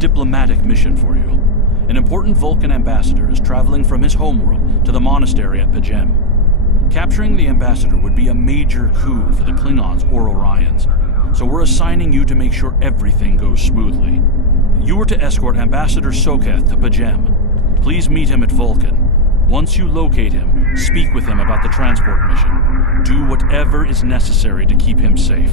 diplomatic mission for you. An important Vulcan ambassador is traveling from his homeworld to the monastery at P'Jem. Capturing the ambassador would be a major coup for the Klingons or Orions, so we're assigning you to make sure everything goes smoothly. You are to escort Ambassador Soketh to P'Jem. Please meet him at Vulcan. Once you locate him, speak with him about the transport mission. Do whatever is necessary to keep him safe.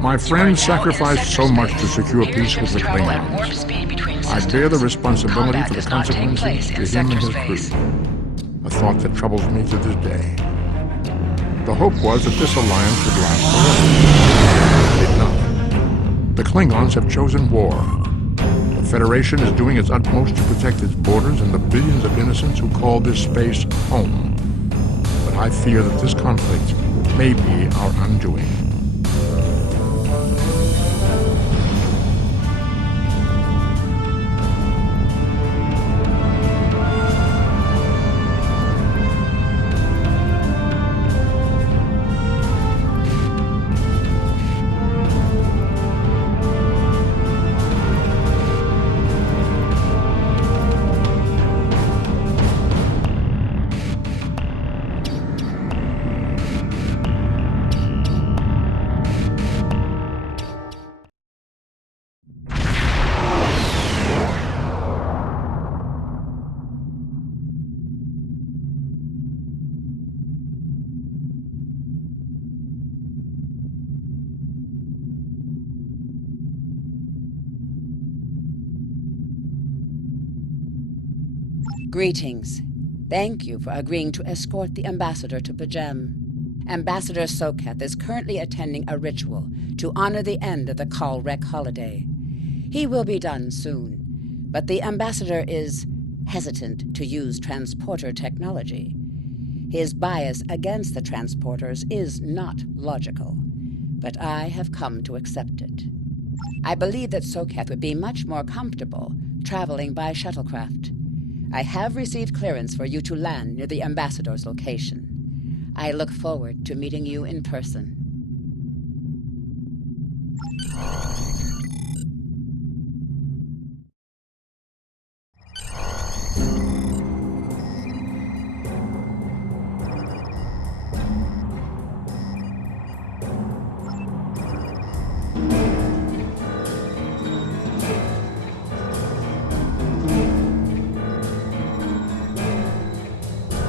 My friends sacrificed so much to secure peace with the Klingons. I bear the responsibility for the consequences to him and his crew. A thought that troubles me to this day. The hope was that this alliance would last forever. It did not. The Klingons have chosen war. The Federation is doing its utmost to protect its borders and the billions of innocents who call this space home. But I fear that this conflict may be our undoing. Greetings. Thank you for agreeing to escort the ambassador to P'Jem. Ambassador Soketh is currently attending a ritual to honor the end of the Kalrek holiday. He will be done soon, but the ambassador is hesitant to use transporter technology. His bias against the transporters is not logical, but I have come to accept it. I believe that Soketh would be much more comfortable traveling by shuttlecraft. I have received clearance for you to land near the ambassador's location. I look forward to meeting you in person.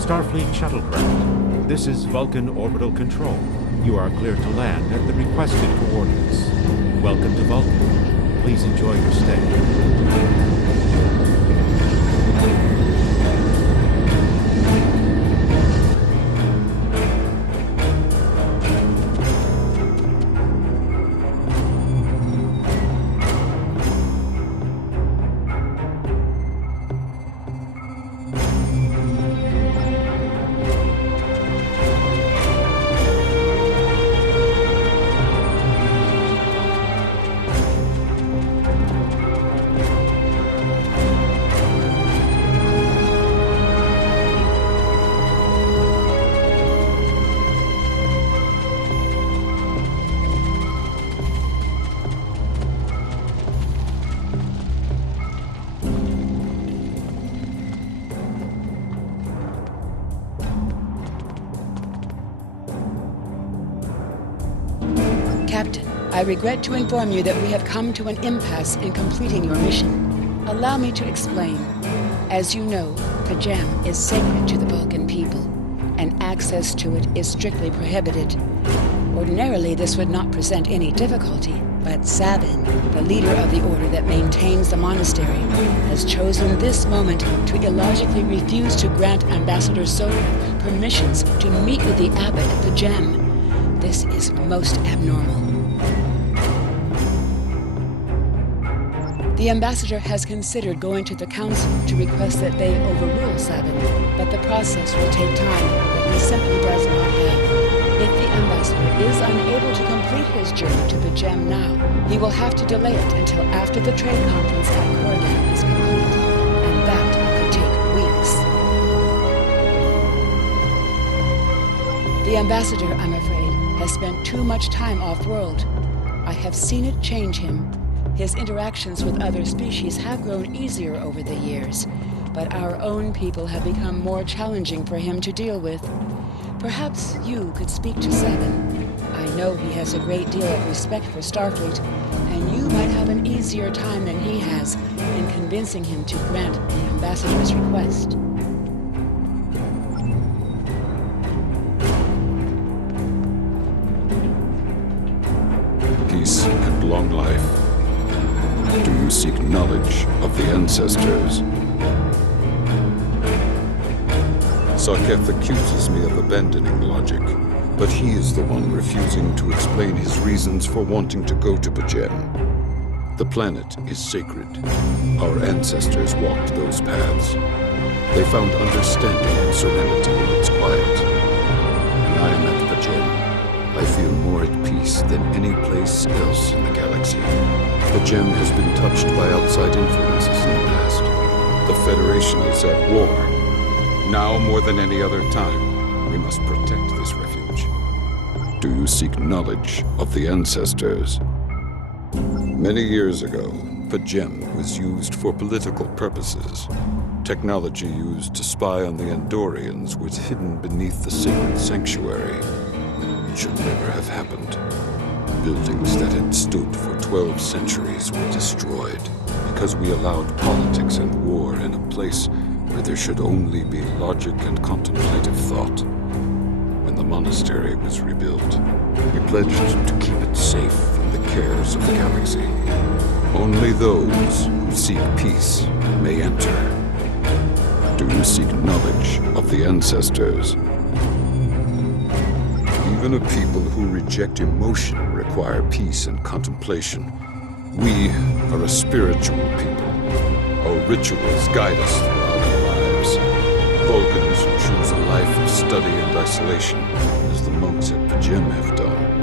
Starfleet shuttlecraft. This is Vulcan Orbital Control. You are clear to land at the requested coordinates. Welcome to Vulcan. Please enjoy your stay. I regret to inform you that we have come to an impasse in completing your mission. Allow me to explain. As you know, Pajem is sacred to the Vulcan people, and access to it is strictly prohibited. Ordinarily, this would not present any difficulty, but Sabin, the leader of the order that maintains the monastery, has chosen this moment to illogically refuse to grant Ambassador Soka permissions to meet with the abbot at Pajem. This is most abnormal. The ambassador has considered going to the council to request that they overrule Sabin, but the process will take time that he simply does not have. If the ambassador is unable to complete his journey to Pajem now, he will have to delay it until after the trade conference at Corrigan is complete, and that could take weeks. The ambassador, I'm afraid, has spent too much time off-world. I have seen it change him. His interactions with other species have grown easier over the years, but our own people have become more challenging for him to deal with. Perhaps you could speak to Sabin. I know he has a great deal of respect for Starfleet, and you might have an easier time than he has in convincing him to grant the ambassador's request. Peace and long life. Do you seek knowledge of the ancestors? Sarketh accuses me of abandoning logic, but he is the one refusing to explain his reasons for wanting to go to Pajem. The planet is sacred. Our ancestors walked those paths. They found understanding and serenity in its quiet. When I am at Pajem, I feel more at peace than any place else in the galaxy. Pajem has been touched by outside influences in the past. The Federation is at war. Now more than any other time, we must protect this refuge. Do you seek knowledge of the ancestors? Many years ago, Pajem was used for political purposes. Technology used to spy on the Andorians was hidden beneath the sacred sanctuary. It should never have happened. Buildings that had stood for 12 centuries were destroyed because we allowed politics and war in a place where there should only be logic and contemplative thought. When the monastery was rebuilt, we pledged to keep it safe from the cares of the galaxy. Only those who seek peace may enter. Do you seek knowledge of the ancestors? Even a people who reject emotion require peace and contemplation. We are a spiritual people. Our rituals guide us throughout our lives. Vulcans choose a life of study and isolation, as the monks at Pajem have done.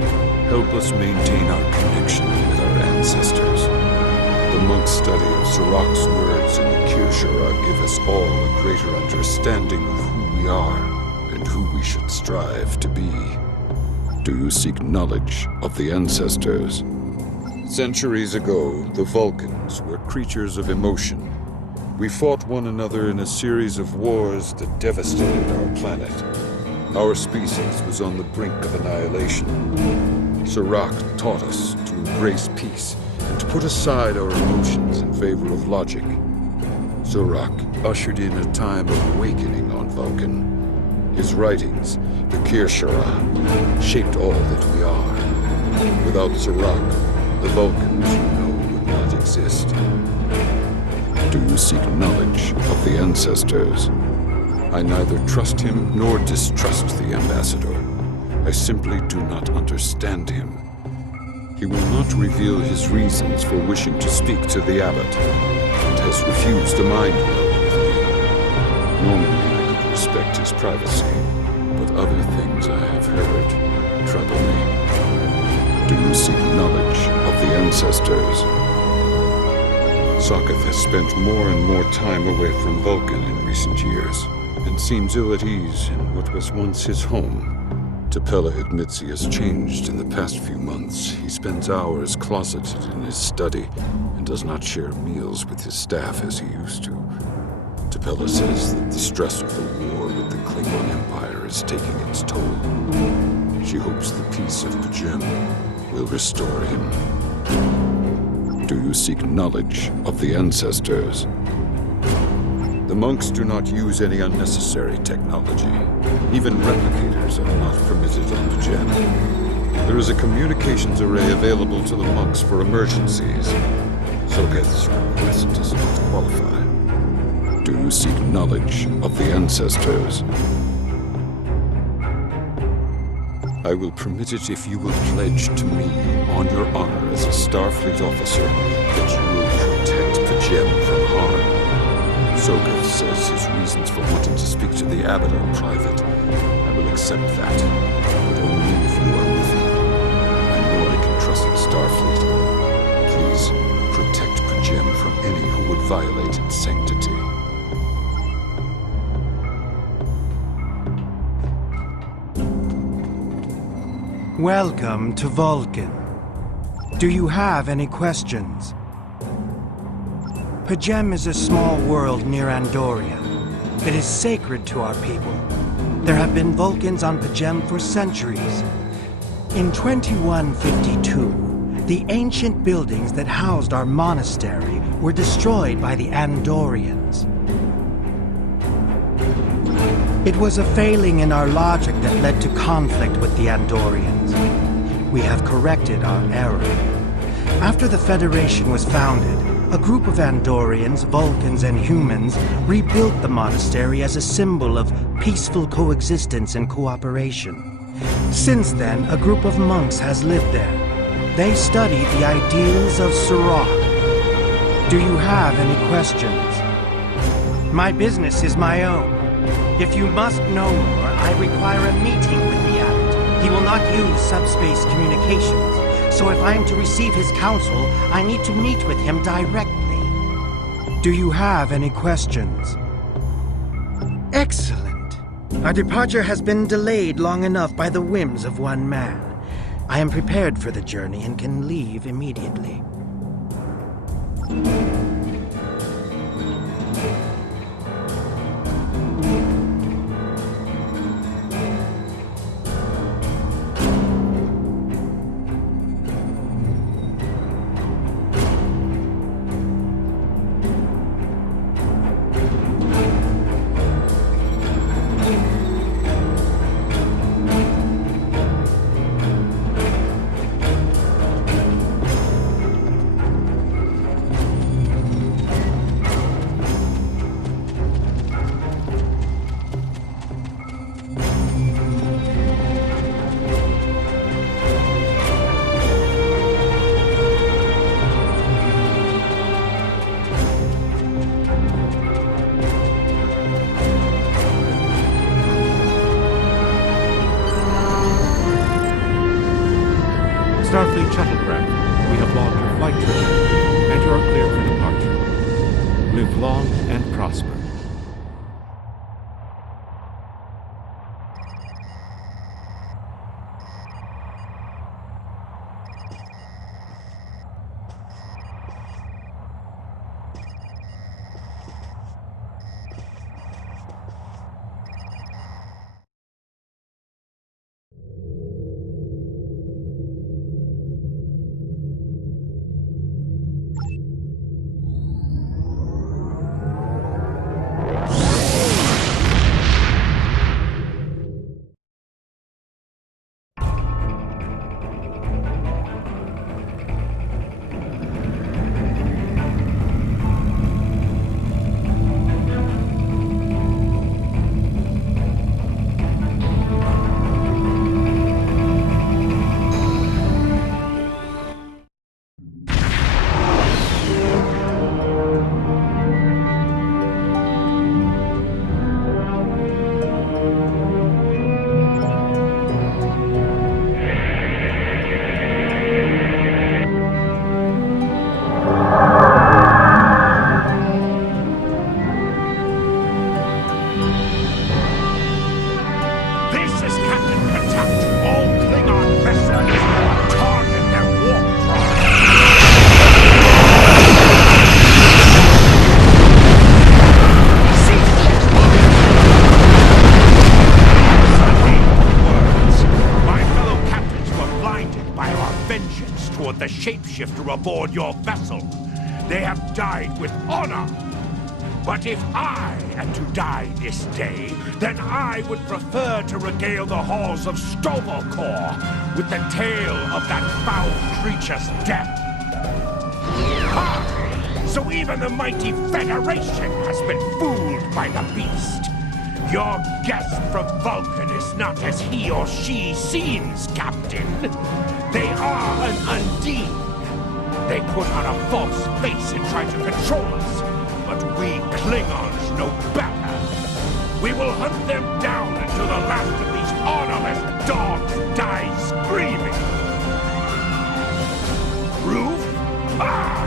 Help us maintain our connection with our ancestors. The monk's study of Surak's words in the Kirshara give us all a greater understanding of who we are and who we should strive to be. Do you seek knowledge of the ancestors? Centuries ago, the Vulcans were creatures of emotion. We fought one another in a series of wars that devastated our planet. Our species was on the brink of annihilation. Surak taught us to embrace peace and to put aside our emotions in favor of logic. Surak ushered in a time of awakening on Vulcan. His writings, the Kirshara, shaped all that we are. Without Surak, the Vulcans, would not exist. Do you seek knowledge of the ancestors? I neither trust him nor distrust the ambassador. I simply do not understand him. He will not reveal his reasons for wishing to speak to the abbot, and has refused a mind meld with me. Normally, respect his privacy, but other things I have heard trouble me. Do you seek knowledge of the ancestors? Sarketh has spent more and more time away from Vulcan in recent years, and seems ill at ease in what was once his home. T'Pela admits he has changed in the past few months. He spends hours closeted in his study, and does not share meals with his staff as he used to. T'Pela says that the stress of the war with the Klingon Empire is taking its toll. She hopes the peace of Pajem will restore him. Do you seek knowledge of the ancestors? The monks do not use any unnecessary technology. Even replicators are not permitted on P'Jem. There is a communications array available to the monks for emergencies. Soketh's request does not qualify. Do you seek knowledge of the ancestors? I will permit it if you will pledge to me, on your honor as a Starfleet officer, that you will protect P'Jem from harm. Soketh says his reasons for wanting to speak to the Abbot are private. I will accept that, but only if you are with me. I know I can trust in Starfleet. Please, protect P'Jem from any who would violate its sanctity. Welcome to Vulcan. Do you have any questions? P'Jem is a small world near Andoria. It is sacred to our people. There have been Vulcans on P'Jem for centuries. In 2152, the ancient buildings that housed our monastery were destroyed by the Andorians. It was a failing in our logic that led to conflict with the Andorians. We have corrected our error. After the Federation was founded, a group of Andorians, Vulcans, and humans rebuilt the monastery as a symbol of peaceful coexistence and cooperation. Since then, a group of monks has lived there. They study the ideals of Surak. Do you have any questions? My business is my own. If you must know more, I require a meeting with the Abbot. He will not use subspace communications, so if I am to receive his counsel, I need to meet with him directly. Do you have any questions? Excellent. Our departure has been delayed long enough by the whims of one man. I am prepared for the journey and can leave immediately. Starfleet shuttlecraft, we have logged your flight trajectory, and you are clear for departure. Live long and prosper. aboard your vessel. They have died with honor. But if I am to die this day, then I would prefer to regale the halls of Sto-vo-kor with the tale of that foul creature's death. Ha! So even the mighty Federation has been fooled by the beast. Your guest from Vulcan is not as he or she seems, Captain. They are an Undine. They put on a false face and try to control us. But we Klingons know better. We will hunt them down until the last of these honorless dogs die screaming. Proof? Ah!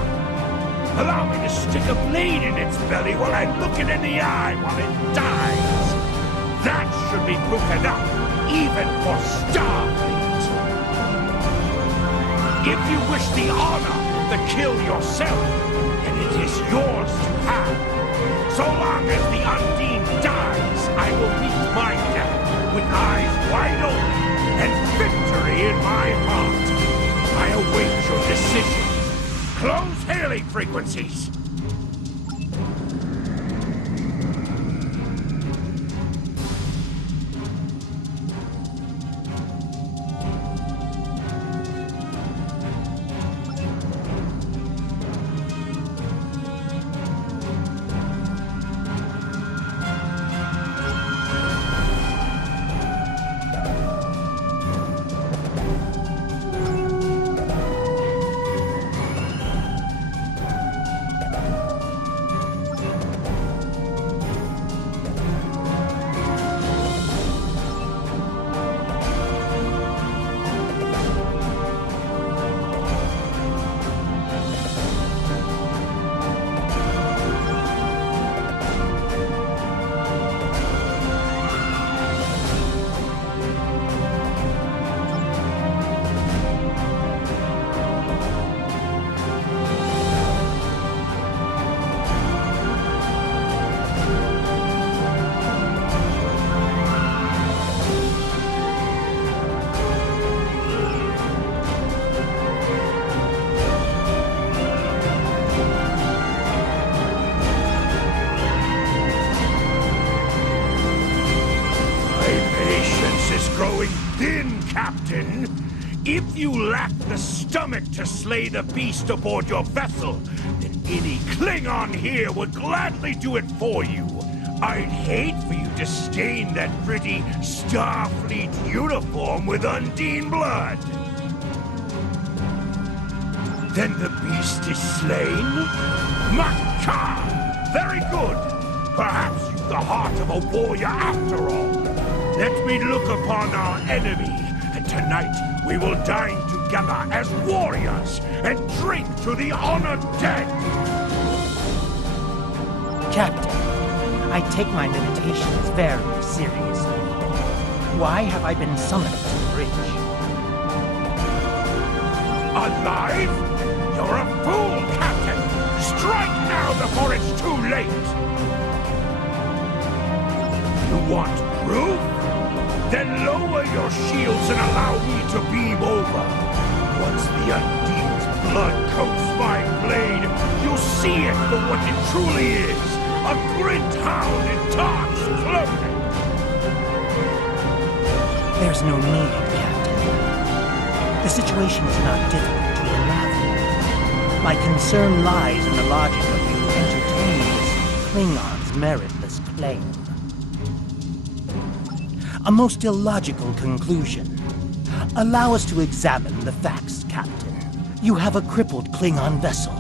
Allow me to stick a blade in its belly while I look it in the eye while it dies. That should be proof enough, even for Starfleet. If you wish the honor of the kill yourself, then it is yours to have. So long as the Undine dies, I will meet my death with eyes wide open and victory in my heart. I await your decision. Close hailing frequencies. Captain. If you lack the stomach to slay the beast aboard your vessel, then any Klingon here would gladly do it for you. I'd hate for you to stain that pretty Starfleet uniform with Undine blood. Then the beast is slain? Makar! Very good. Perhaps you've the heart of a warrior after all. Let me look upon our enemy, and tonight we will dine together as warriors and drink to the honored dead. Captain, I take my meditations very seriously. Why have I been summoned to the bridge? Alive? You're a fool, Captain! Strike now before it's too late! You want proof? Then lower your shields and allow me to beam over. Once the Undine's blood coats my blade, you'll see it for what it truly is. A glint hound in Tark's clothing. There's no need, Captain. The situation is not difficult to unravel. My concern lies in the logic of you entertaining this Klingon's meritless claim. A most illogical conclusion. Allow us to examine the facts, Captain. You have a crippled Klingon vessel,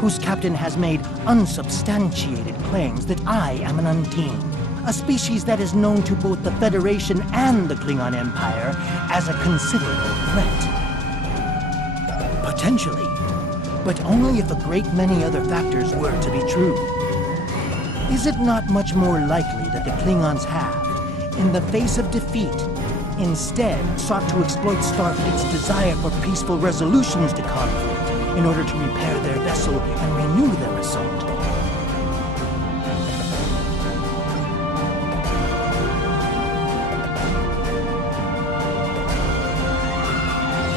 whose captain has made unsubstantiated claims that I am an Undine, a species that is known to both the Federation and the Klingon Empire as a considerable threat. Potentially, but only if a great many other factors were to be true. Is it not much more likely that the Klingons have, in the face of defeat, instead sought to exploit Starfleet's desire for peaceful resolutions to conflict in order to repair their vessel and renew their assault?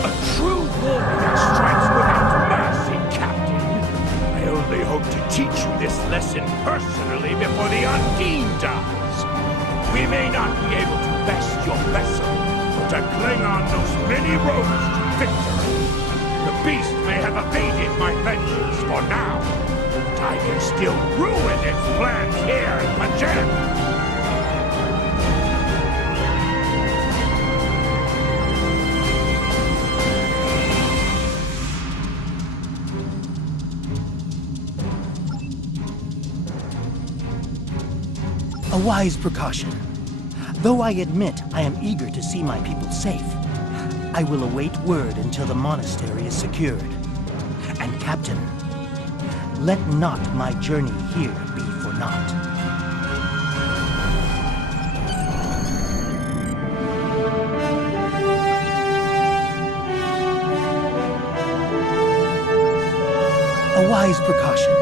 A true warrior strikes without mercy. teach you this lesson personally before the Undine does. We may not be able to best your vessel, but to cling on those many roads to victory. The beast may have evaded my vengeance for now, but I can still ruin its plans here in Pajem. A wise precaution. Though I admit I am eager to see my people safe, I will await word until the monastery is secured. And Captain, let not my journey here be for naught. A wise precaution.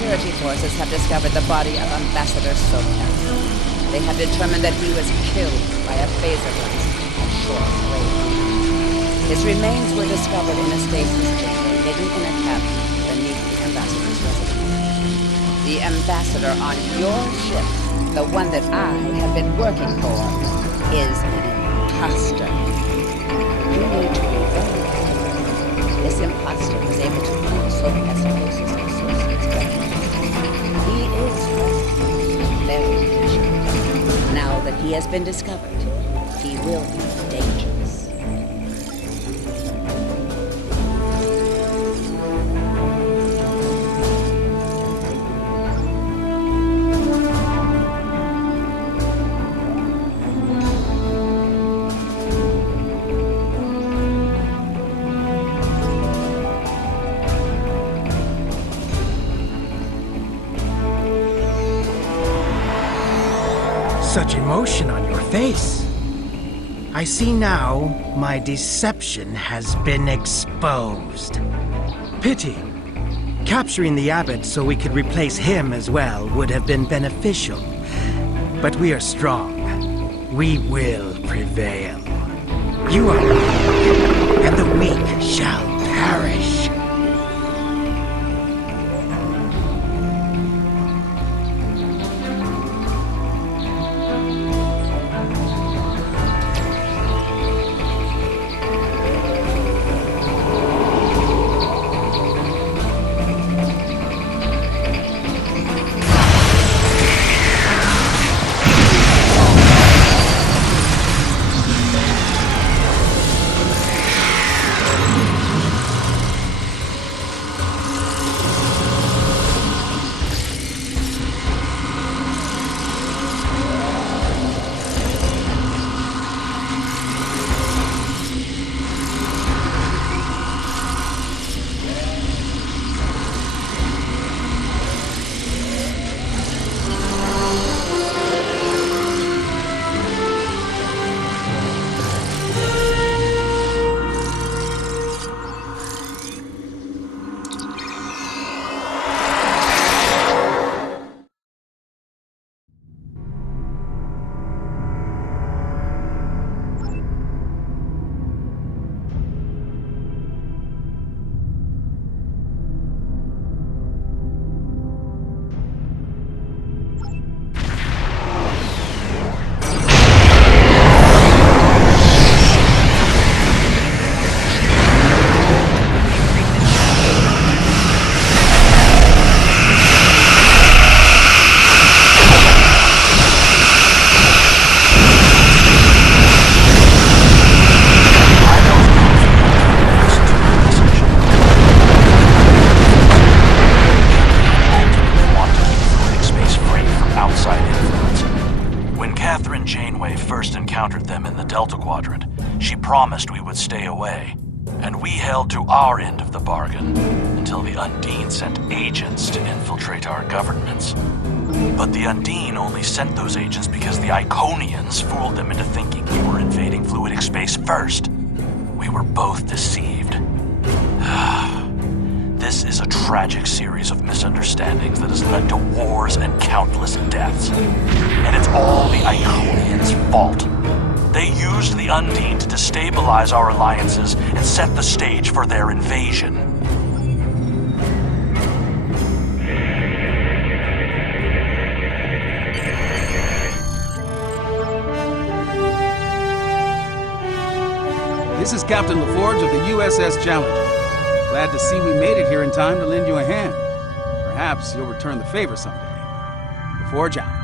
Security forces have discovered the body of Ambassador Sokat. They have determined that he was killed by a phaser blast at short range. His remains were discovered in a stasis chamber hidden in a cabin beneath the Ambassador's residence. The Ambassador on your ship, the one that I have been working for, is an imposter. You need to be very careful. This imposter was able to find Sokat's closest associates better. He is very dangerous. Now that he has been discovered, he will be dangerous. Such emotion on your face. I see now my deception has been exposed. Pity. Capturing the abbot so we could replace him as well would have been beneficial. But we are strong. We will prevail. You are weak, and the weak shall perish. Catherine Janeway first encountered them in the Delta Quadrant, she promised we would stay away. And we held to our end of the bargain until the Undine sent agents to infiltrate our governments. But the Undine only sent those agents because the Iconians fooled them into thinking we were invading fluidic space first. We were both deceived. This is a tragic series of misunderstandings that has led to wars and countless deaths. And it's all the Iconians' fault. They used the Undine to destabilize our alliances and set the stage for their invasion. This is Captain LaForge of the USS Challenger. Glad to see we made it here in time to lend you a hand. Perhaps you'll return the favor someday. LaForge out.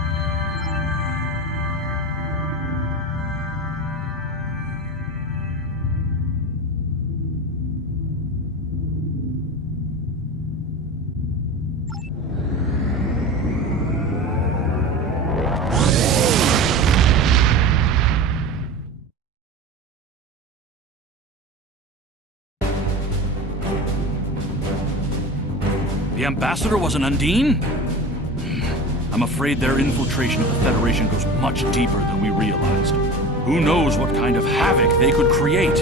The Ambassador was an Undine? I'm afraid their infiltration of the Federation goes much deeper than we realized. Who knows what kind of havoc they could create?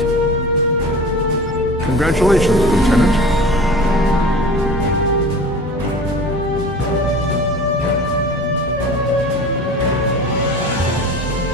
Congratulations, Lieutenant.